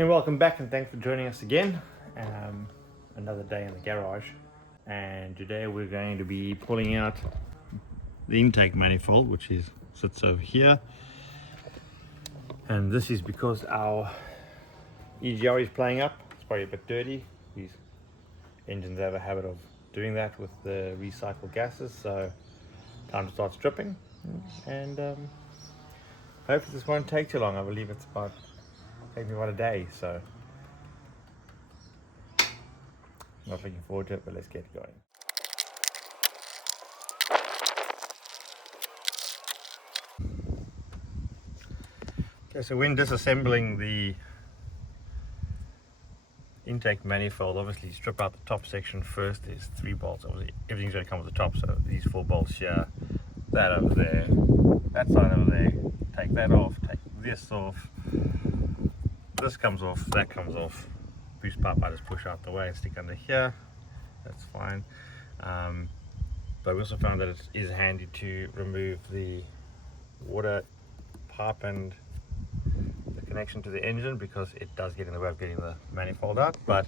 And welcome back, and thanks for joining us again. Another day in the garage, and today we're going to be pulling out the intake manifold, which sits over here. And this is because our EGR is playing up. It's probably a bit dirty. These engines have a habit of doing that with the recycled gases, so time to start stripping. And hopefully this won't take too long. I believe it's take me about a day, so not looking forward to it, but let's get going. Okay, so when disassembling the intake manifold, obviously strip out the top section first. There's 3 bolts. Obviously everything's going to come with the top, so these 4 bolts here, that over there, that side over there. Take that off, take this off, this comes off, that comes off. Boost pipe I just push out the way and stick under here. That's fine. But we also found that it is handy to remove the water pipe and the connection to the engine, because it does get in the way of getting the manifold out. But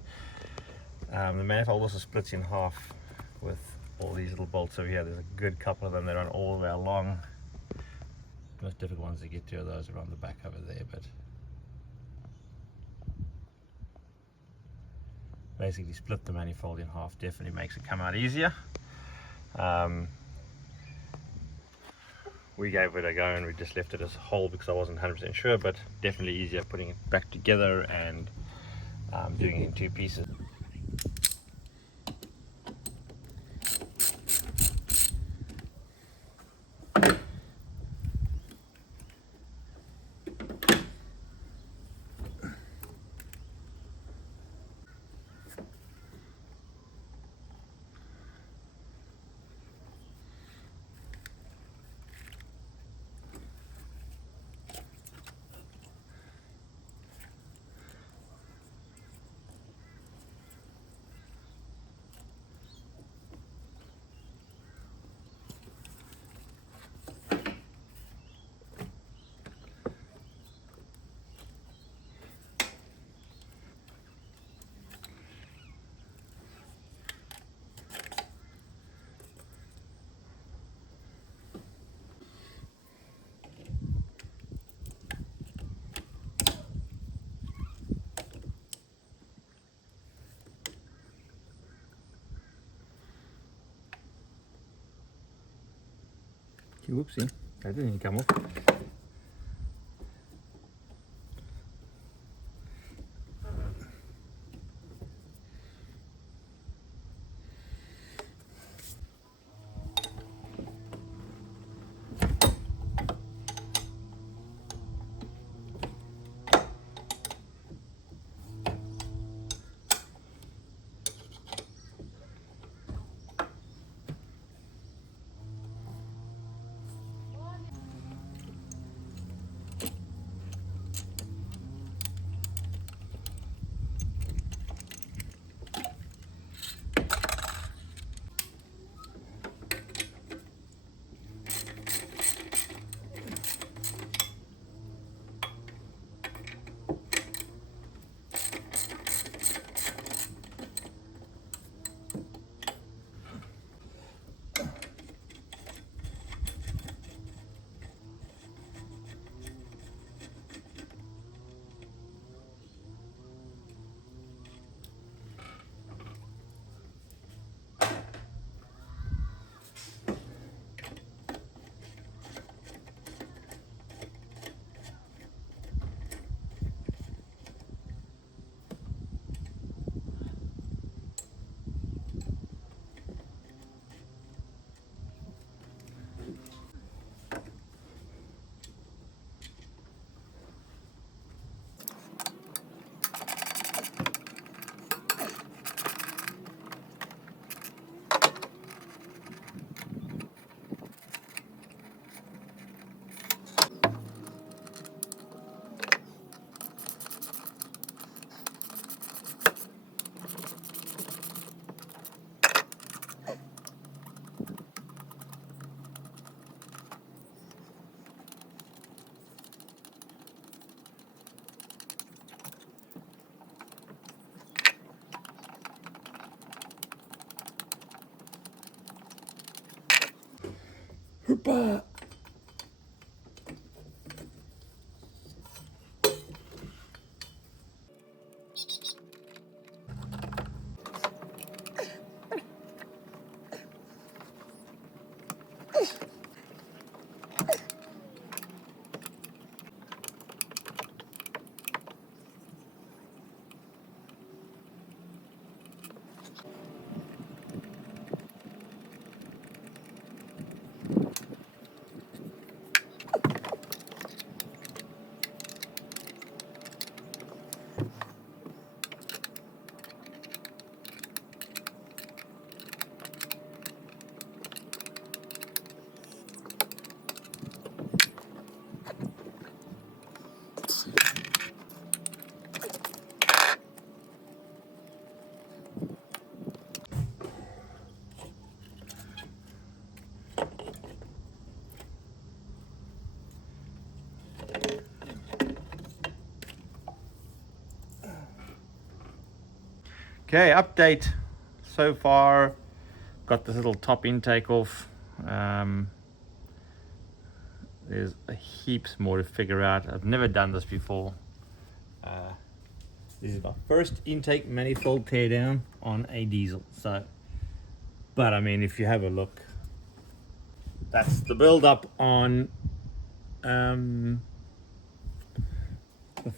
the manifold also splits in half with all these little bolts over here. There's a good couple of them that run all the way along. The most difficult ones to get to are those around the back over there, but basically split the manifold in half definitely makes it come out easier. We gave it a go and we just left it as whole because I wasn't 100% sure, but definitely easier putting it back together and doing it in 2 pieces. Whoopsie, that didn't come off. stripper. Okay, update so far. Got this little top intake off. There's heaps more to figure out. I've never done this before. This is my first intake manifold teardown on a diesel. So, but I mean, if you have a look, that's the build-up on the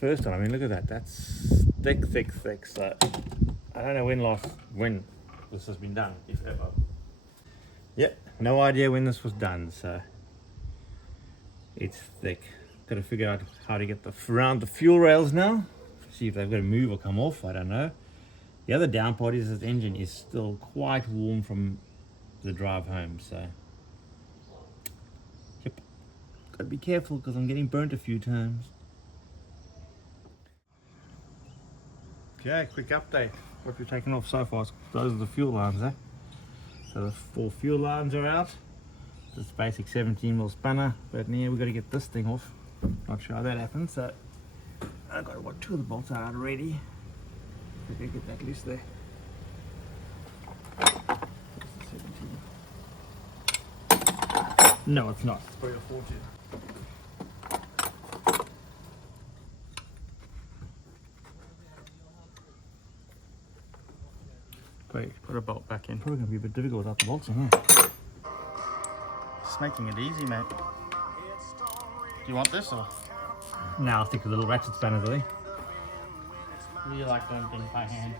first one. I mean, look at that. That's thick, thick, thick. So I don't know when this has been done, if ever. Yeah, no idea when this was done. So it's thick. Got to figure out how to get around the fuel rails now. See if they've got to move or come off. I don't know. The other down part is this engine is still quite warm from the drive home. So yep, got to be careful because I'm getting burnt a few times. Okay, quick update. What we've taken off so far, those are the fuel lines, eh? So the 4 fuel lines are out. This basic 17mm spanner, but now we've got to get this thing off. Not sure how that happens, so I've got what 2 of the bolts are out already. We can get that loose there. 17. No, it's not. It's probably a 14. Wait, put a bolt back in. Probably gonna be a bit difficult without the bolts in here. Just making it easy, mate. Do you want this or? No, I'll stick with the little ratchet spanners, I think. You like doing things by hand?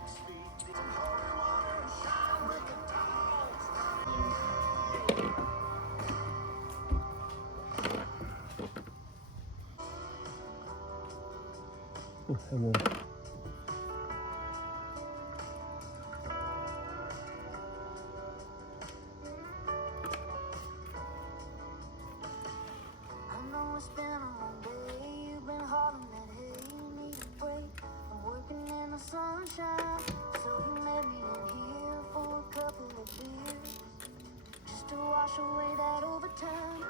Oh, they're warm. Sunshine, so he met me in here for a couple of beers, just to wash away that overtime.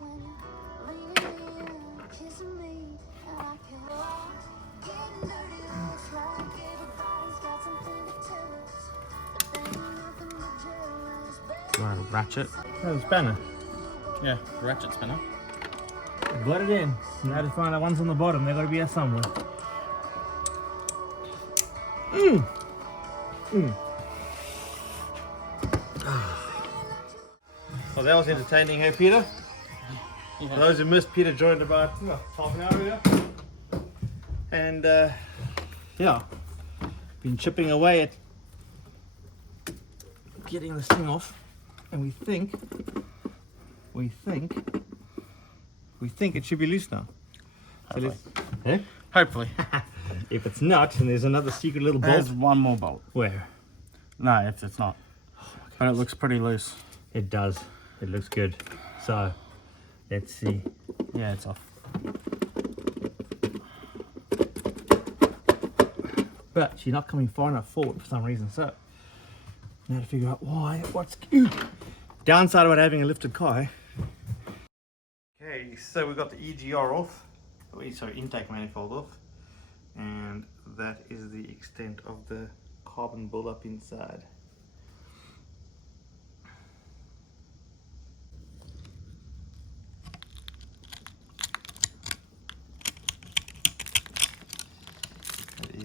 When you're leaning in, kissing me, and I can't lie. Getting dirty looks like everybody's got something to tell us, but there ain't nothing but jealous, baby. Want a ratchet? Oh, the spanner. Yeah, ratchet spinner. Got it in. Now to find out one's on the bottom. They've got to be here somewhere. Well, that was entertaining, hey Peter? Yeah. For those who missed, Peter joined about half an hour ago. And yeah, been chipping away at getting this thing off. And we think it should be loose now. So Hopefully. eh? Hopefully. If it's not, and there's another secret little bolt. There's one more bolt. Where? No, it's not. But it looks pretty loose. It does. It looks good. So, let's see. Yeah, it's off. But she's not coming far enough forward for some reason. So, now to figure out why. What's downside about having a lifted car? Eh? Okay, so we've got the EGR off. Sorry, intake manifold off. And that is the extent of the carbon buildup inside.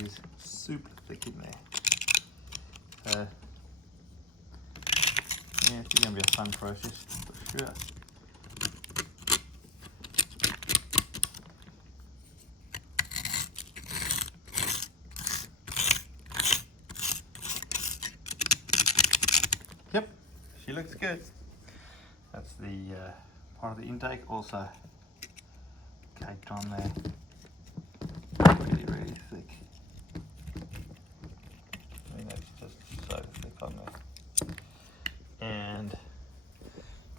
is super thick in there. So yeah, it's going to be a fun process for sure. Yep, she looks good. That's the part of the intake, also caked on there. Really, really thick. I mean, that's just so thick on there. And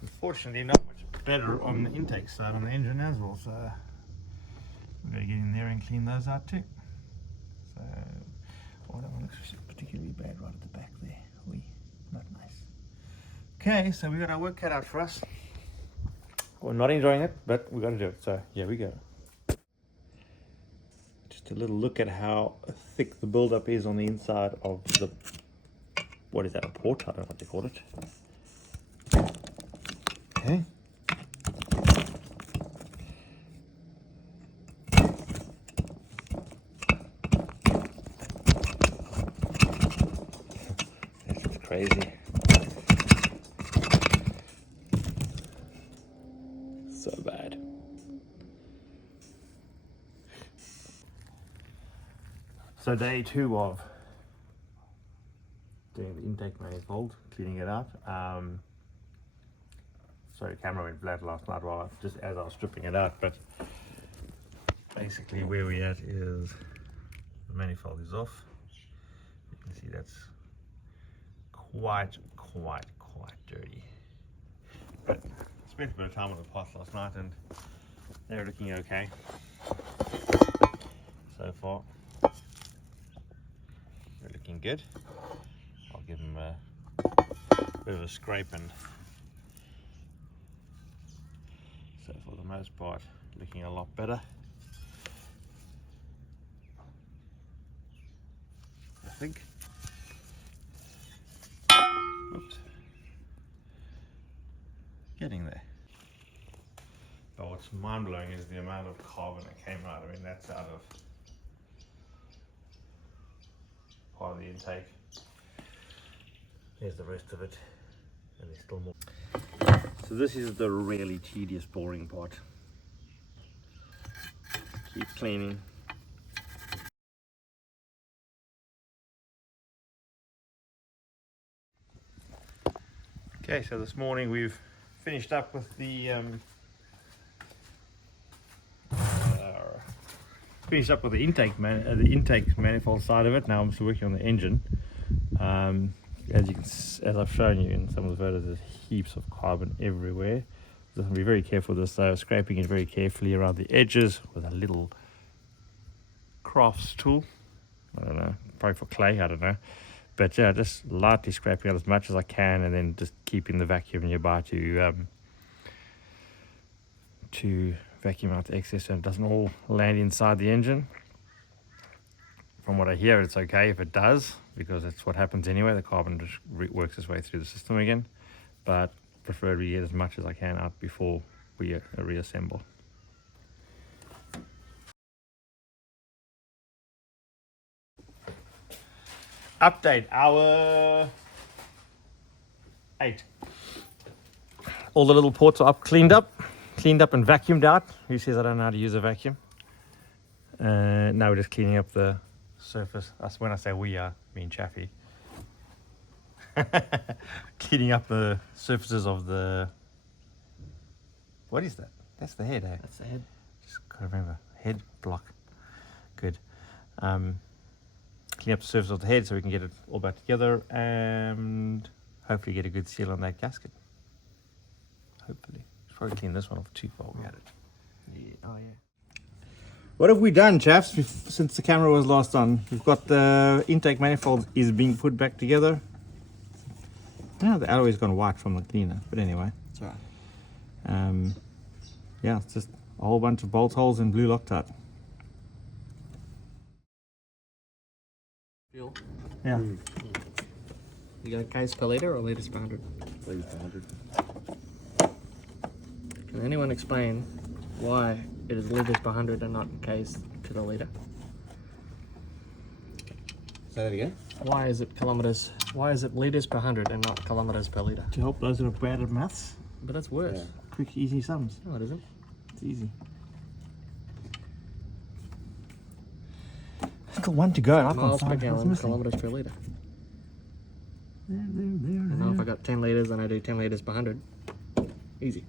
unfortunately, not much better on the intake side on the engine as well. So we're going to get in there and clean those out too. So, oh, that one looks particularly bad right at the back there. Not nice. Okay, so we got our work cut out for us. We're not enjoying it, but we got to do it. So here we go. Just a little look at how thick the buildup is on the inside of the, what is that, a port? I don't know what they call it. Okay. This is crazy. So bad. So day 2 of doing the intake manifold, cleaning it out. Sorry, the camera went flat last night while just as I was stripping it out, but basically where we at is the manifold is off. You can see that's quite dirty. But I spent a bit of time on the parts last night and they're looking okay so far. They're looking good. I'll give them a bit of a scrape, and so for the most part looking a lot better. I think. Oops. Getting there. But what's mind-blowing is the amount of carbon that came out. I mean, that's out of part of the intake. There's the rest of it, and there's still more. So this is the really tedious, boring part. Keep cleaning. Okay, so this morning we've finished up with the intake manifold side of it. Now I'm still working on the engine. As I've shown you in some of the photos, there's heaps of carbon everywhere. So be very careful with this though, scraping it very carefully around the edges with a little crafts tool. I don't know, probably for clay, I don't know. But yeah, just lightly scraping out as much as I can, and then just keeping the vacuum nearby to vacuum out the excess so it doesn't all land inside the engine. From what I hear, it's okay if it does, because that's what happens anyway. The carbon just works its way through the system again. But preferably get as much as I can out before we reassemble. Update, hour 8. All the little ports are cleaned up and vacuumed out. Who says I don't know how to use a vacuum? Now we're just cleaning up the surface. That's when I say we are, me and Chaffee. Cleaning up the surfaces of the, what is that? That's the head, eh? That's the head. Just gotta remember, head block. Good. Clean up the surface of the head so we can get it all back together and hopefully get a good seal on that gasket. Hopefully. Should probably clean this one off too while we had it. Yeah. Oh yeah. What have we done, chaps, since the camera was last on? We've got the intake manifold is being put back together. Yeah, the alloy's gone white from the cleaner, but anyway. That's right. Yeah, it's just a whole bunch of bolt holes and blue Loctite. Fuel. Yeah. You got case per litre or litres per 100? Litres per 100. Can anyone explain why it is litres per 100 and not case to the litre? Say that again. Why is it kilometers? Why is it liters per 100 and not kilometers per liter? To help those that are bad at maths, But that's worse. Yeah. quick, easy sums. No, it isn't. It's easy. I've got one to go and I can't Miles per find what's gallon, missing. kilometers per liter. There. And now if I got 10 liters, then I do 10 liters per 100. Easy.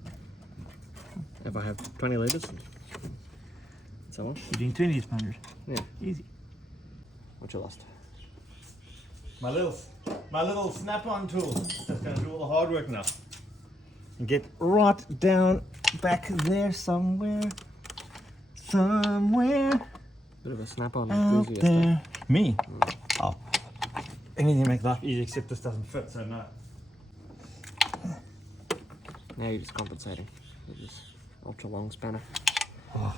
If I have 20 liters, so on. You're doing 20 per 100. Yeah. Easy. What you lost? My little snap-on tool. That's gonna do all the hard work now. And get right down back there somewhere. Bit of a snap-on Out enthusiast. there. Me? Oh. Anything to make life easy except this doesn't fit, so no. Now you're just compensating with this ultra long spanner. Oh.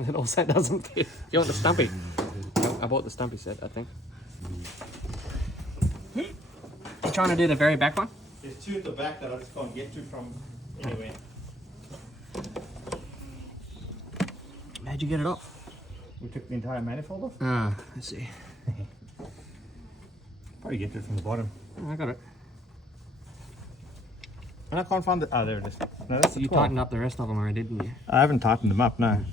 It also doesn't fit. You want the stumpy? I bought the stumpy set, I think. You trying to do the very back one? There's two at the back that I just can't get to from anywhere. How'd you get it off? We took the entire manifold off. Ah, I see. Probably get to it from the bottom. Oh, I got it. And I can't find it. Oh, there it is. No, that's the You 12. tightened up the rest of them already, didn't you? I haven't tightened them up, no.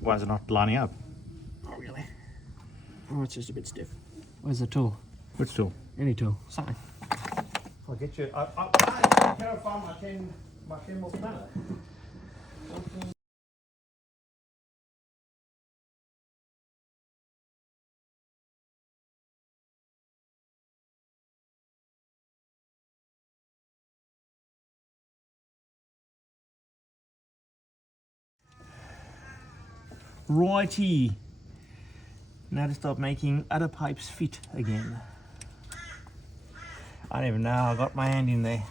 Why is it not lining up? Oh, really? Oh, it's just a bit stiff. Where's the tool? Which tool? Any tool. Something. I'll get you. I cannot find my 10 mil spanner. Righty. Now to start making other pipes fit again. I don't even know how I got my hand in there.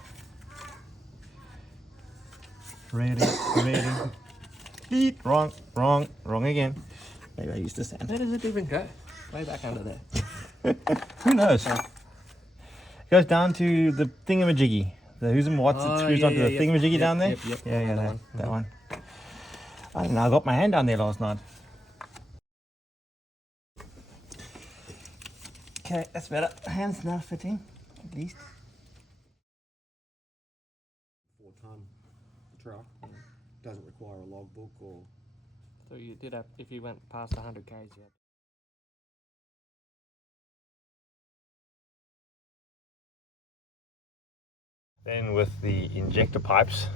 Ready. Beat. Wrong again. Maybe I used the sand. Where does it even go? Way back under there. Who knows? It goes down to the thingamajiggy. The who's and what's Oh, it screws yeah, onto yeah, the yep. thingamajiggy down there? Yep. Yeah, That that one. one. I don't know, I got my hand down there last night. Okay, that's better. Hands now fitting, at least. 4-ton truck. Doesn't require a logbook or. So you did have, if you went past 100 k's, you had. Then with the injector pipes,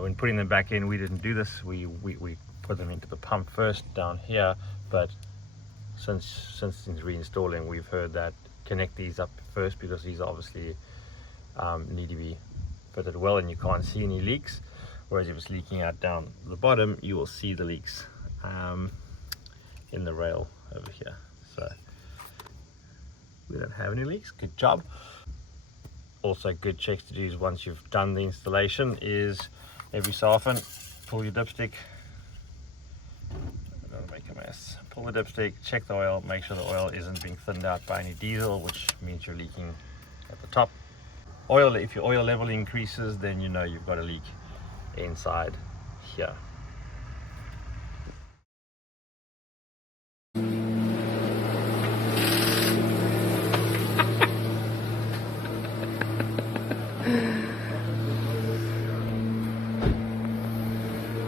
when putting them back in, we didn't do this. We put them into the pump first down here, but since reinstalling, we've heard that connect these up first because these obviously need to be fitted well and you can't see any leaks. Whereas if it's leaking out down the bottom, you will see the leaks in the rail over here. So we don't have any leaks. Good job. Also good checks to do is once you've done the installation is every so often pull your dipstick. I don't make a mess. Pull the dipstick, check the oil, make sure the oil isn't being thinned out by any diesel, which means you're leaking at the top. Oil, if your oil level increases, then you know you've got a leak inside here.